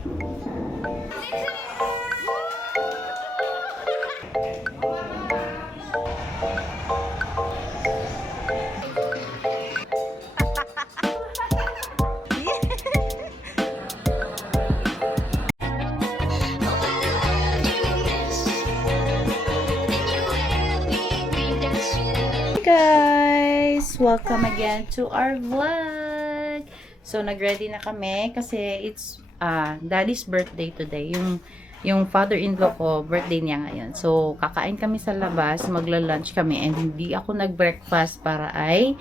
Guys, welcome again to our vlog. So nagready na kami kasi it's daddy's birthday today. Yung father-in-law ko, birthday niya ngayon. So kakain kami sa labas, magla-lunch kami, and hindi ako nag-breakfast para ay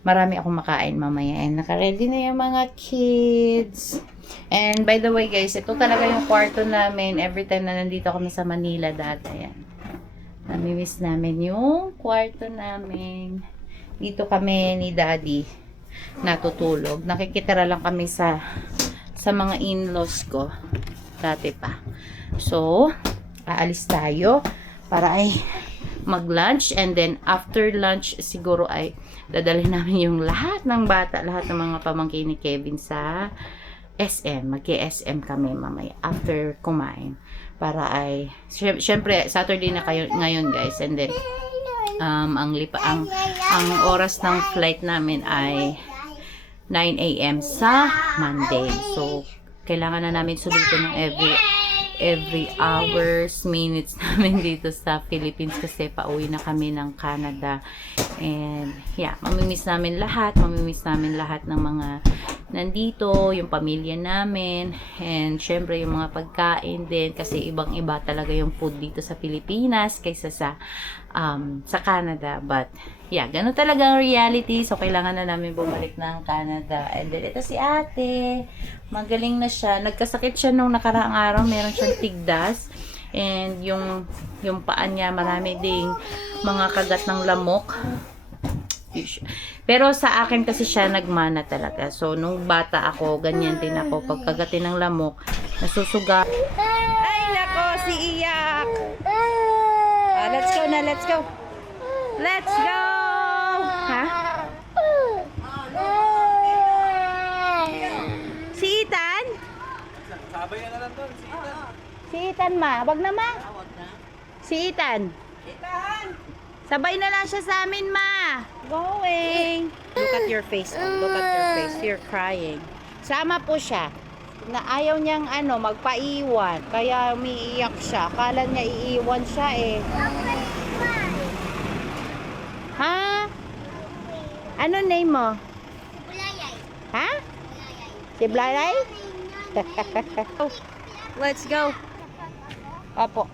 marami akong makain mamaya. And naka-ready na yung mga kids. And by the way guys, ito talaga yung kwarto namin every time na nandito ako sa Manila dati. Ayan. Namimiss namin yung kwarto namin. Dito kami ni Daddy natutulog. Nakikitira lang kami sa mga in-laws ko. Dati pa. So, aalis tayo para ay mag-lunch. And then, after lunch, siguro ay dadalhin namin yung lahat ng bata, lahat ng mga pamangkin ni Kevin sa SM. Mag-SM kami mamaya after kumain. Para ay syempre Saturday na kayo ngayon guys, and then ang oras ng flight namin ay 9 AM sa Monday. So kailangan na namin sulitin ng every hours, minutes namin dito sa Philippines kasi pauwi na kami ng Canada. And yeah, mamimiss namin lahat ng mga nandito, yung pamilya namin, and syempre yung mga pagkain din kasi ibang-iba talaga yung food dito sa Pilipinas kaysa sa Canada. But yeah, ganun talaga ang reality. So kailangan na namin bumalik ng Canada. And then ito si ate, magaling na siya. Nagkasakit siya nung nakaraang araw, meron siyang tigdas. And yung paan niya, marami ding mga kagat ng lamok. Pero sa akin kasi siya nagmana talaga. So nung bata ako, ganyan din ako. Pagkagatin ng lamok, nasusuga. Ay nako, si Iyak. Let's go na, let's go. Let's go. Ha? Si Ethan? Sabay na lang doon, si Ethan. Si Ethan ma, wag na ma. Si Ethan. Ethan! Sabay na lang siya sa amin ma. Going. Look at your face. Look at your face. You're crying. Sama po siya. Na ayaw niyang magpaiwan. Kaya umiiyak siya. Akala niya iiwan siya eh. Ha? Ano name mo? Bulayay. Ha? Si Blalay? Let's go. Opo.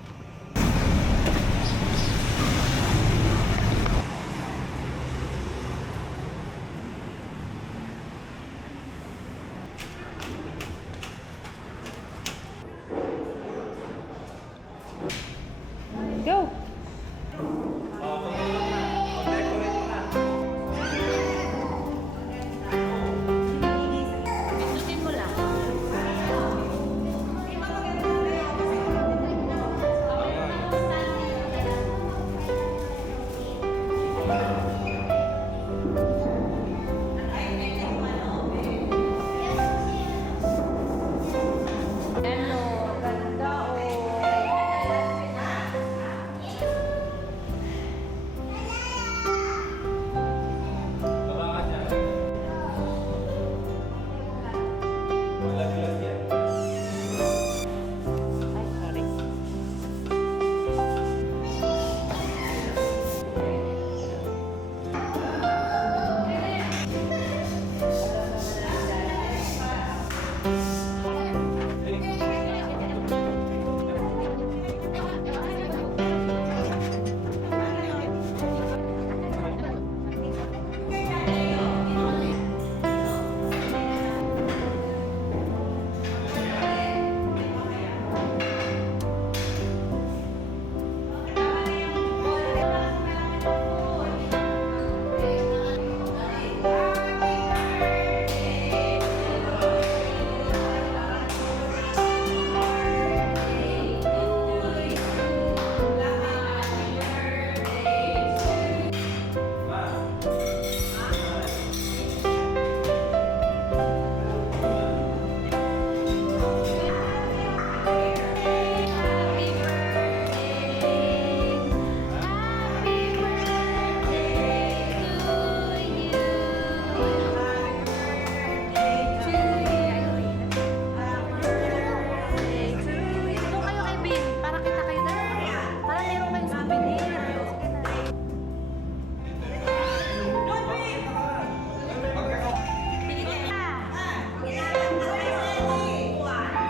Go. Pindutin mo lang.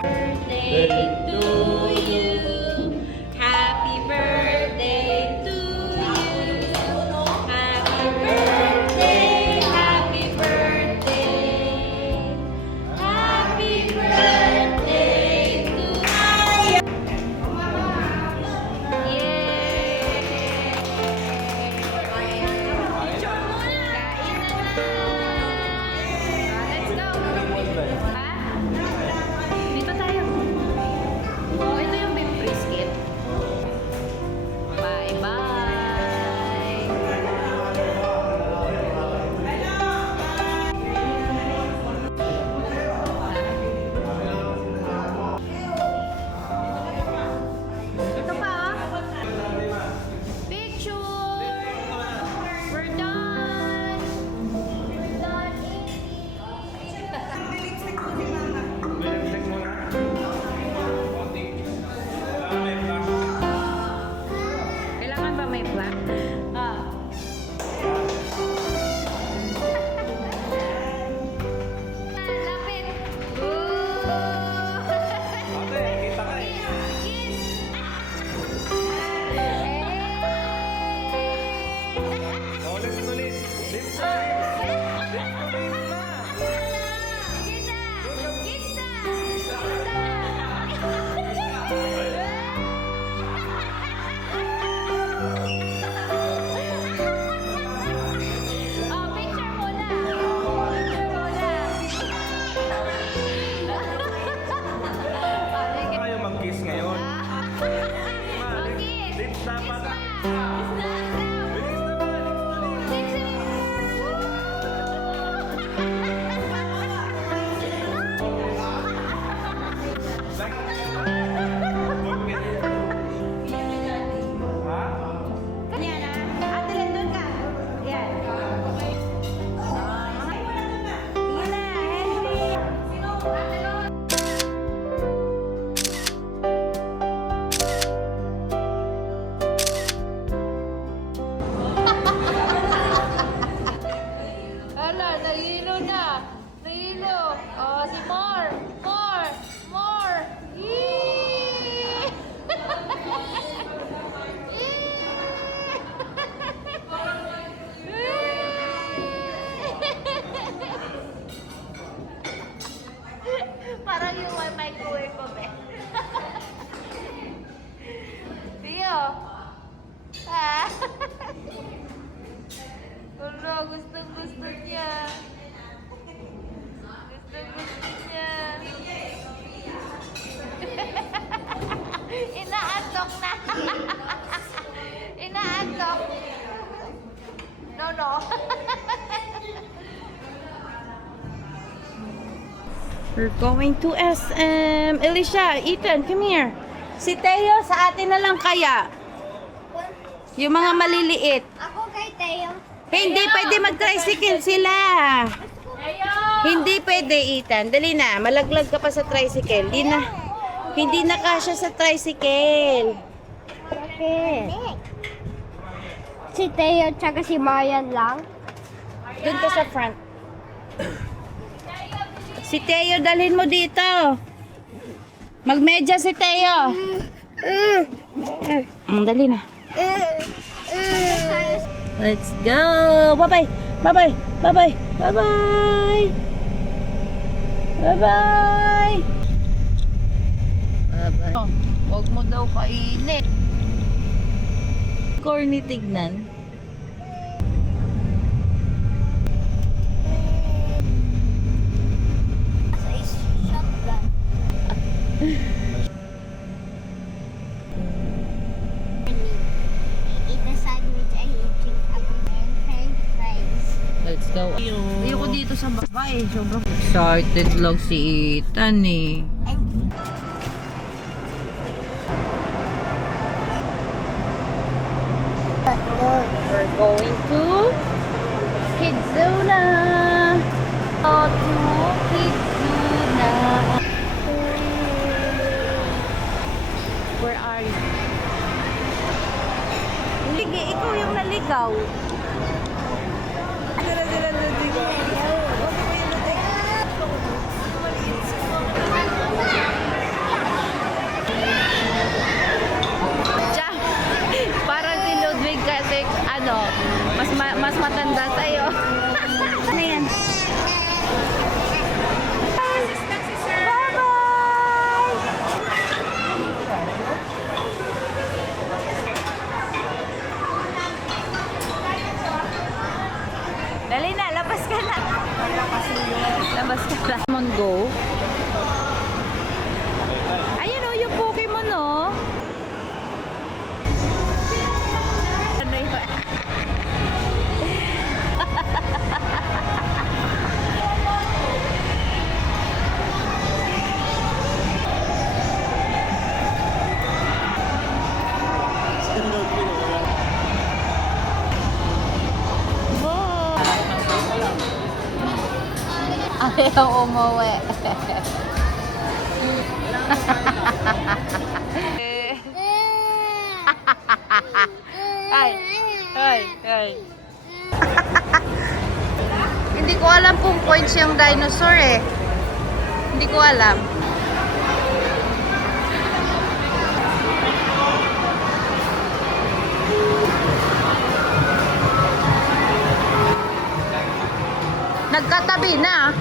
Birthday to you. Happy birthday to you. Happy birthday, happy birthday. Happy birthday to you. Yay! Picture muna! Kain na na! Let's go! Ha? Dito tayo. Oh, ito yung beef brisket. Bye-bye! Ito pa, picture! We're done! We're done eating! Check mo na. Kailangan ba may flag? Ah. Lapit! Ate, kita ka eh. Ulit, ulit. Lips to lips. Lips to lips na. Tayo mag-kiss ngayon. Lips dapat. Bilis naman, lips to lips. Good minute. Ha? Yan ah. Ate, nandun ka. Yan. Sige na, Henry. Hala, nahilo na. Nahilo. Oh, si more. More. More. Yee! Parang yung microwave ko, be. Tio. Ah. Ulo, gusto niya. Gusto niya. Inaantok na. Inaantok. No. We're going to SM. Elisha, Ethan, come here. Si Teo, sa atin na lang kaya. Yung mga maliliit. Ako kay Teo. Hindi pwede mag-tricycle sila. Hindi pwede, Ethan. Dali na, malaglag ka pa sa tricycle. Hindi na kasya sa tricycle. Bakit? Si Teo tsaka si Marian lang. Doon ka sa front. Si Teo, dalhin mo dito. Magmedya si Teo. Dali na. Let's go. Bye-bye. Bye-bye. Bye-bye. Bye-bye. Bye-bye. Bye-bye. Huwag mo daw kainin. Corny tignan. Shotgun. Eat a sandwich and eating a french fries. Let's go. Ayoko dito sa baba eh. Sobrang excited lang si Ethan eh. We're going to Kidzuna. Oh, to Kidzuna. Where are you? Sige, ikaw yung naligaw. ayaw umuwi. Ay, ay, ay. Hindi ko alam kung points yung dinosaur eh. Hindi ko alam. Nagkatabi na.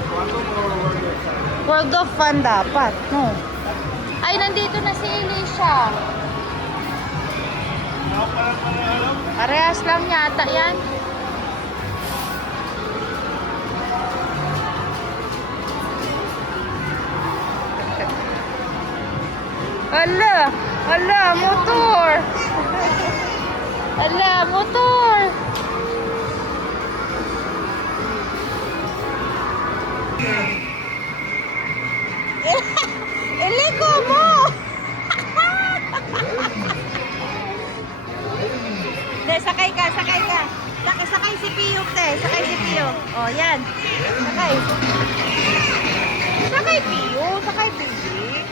World of Fun dapat, no? Ay, nandito na si Alicia. Parehas lang yata yan. Ala, ala, motor. Ala, motor. Iliko mo. De, sakay ka, sakay ka. Sakay si Piyok, te. Sakay si Piyok. Oh, yan. Sakay. Sakay Piyok, sakay Piyok.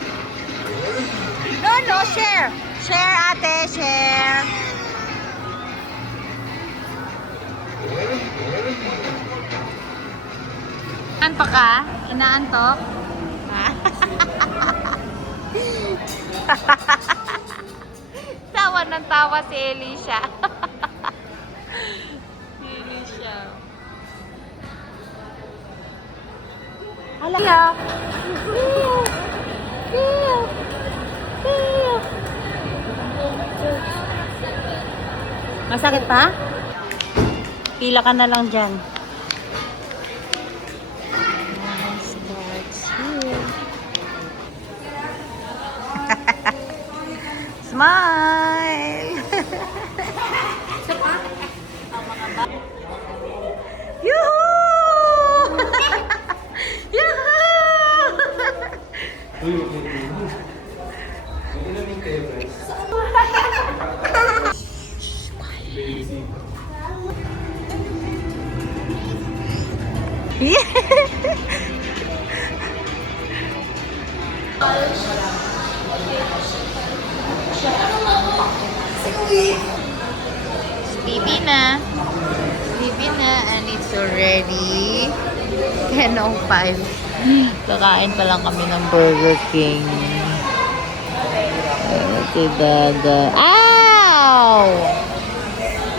No, no, share. Share, ate, share. Inaan pa ka? Inaantok? Tawa ng tawa si Alicia. Si Alicia. Ala. Masakit pa? Pila ka na lang dyan. Smile! Yuhuu! Sleepy na. Sleepy na and it's already 10:05. Kakain pa lang kami ng Burger King. Si Daga. Ow!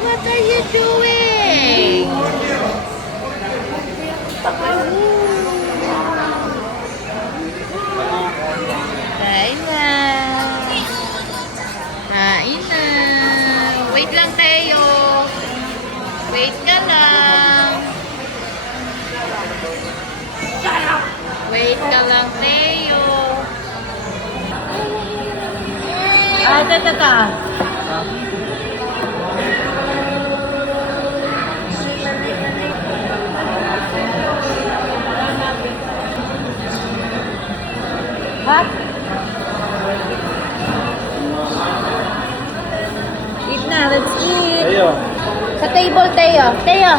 What are you doing? Kain na. Kain na. Wait lang tayo. Wait ka lang. Wait ka lang tayo. Ah, tata. What? Eat na, let's eat. Tayo. Sa table, Teo. Teo.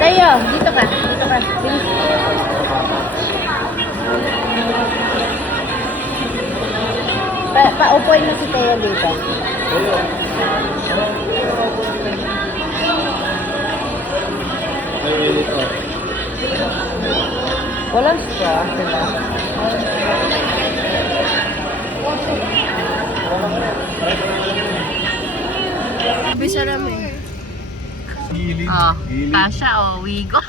Teo, dito ka. Dito ka. Bilis. Paupuin mo si Teo dito. Tayo. Tayo dito. Walang straw, diba? Bisa namin. Gilid. Oh, Gilid. kasha o wigo.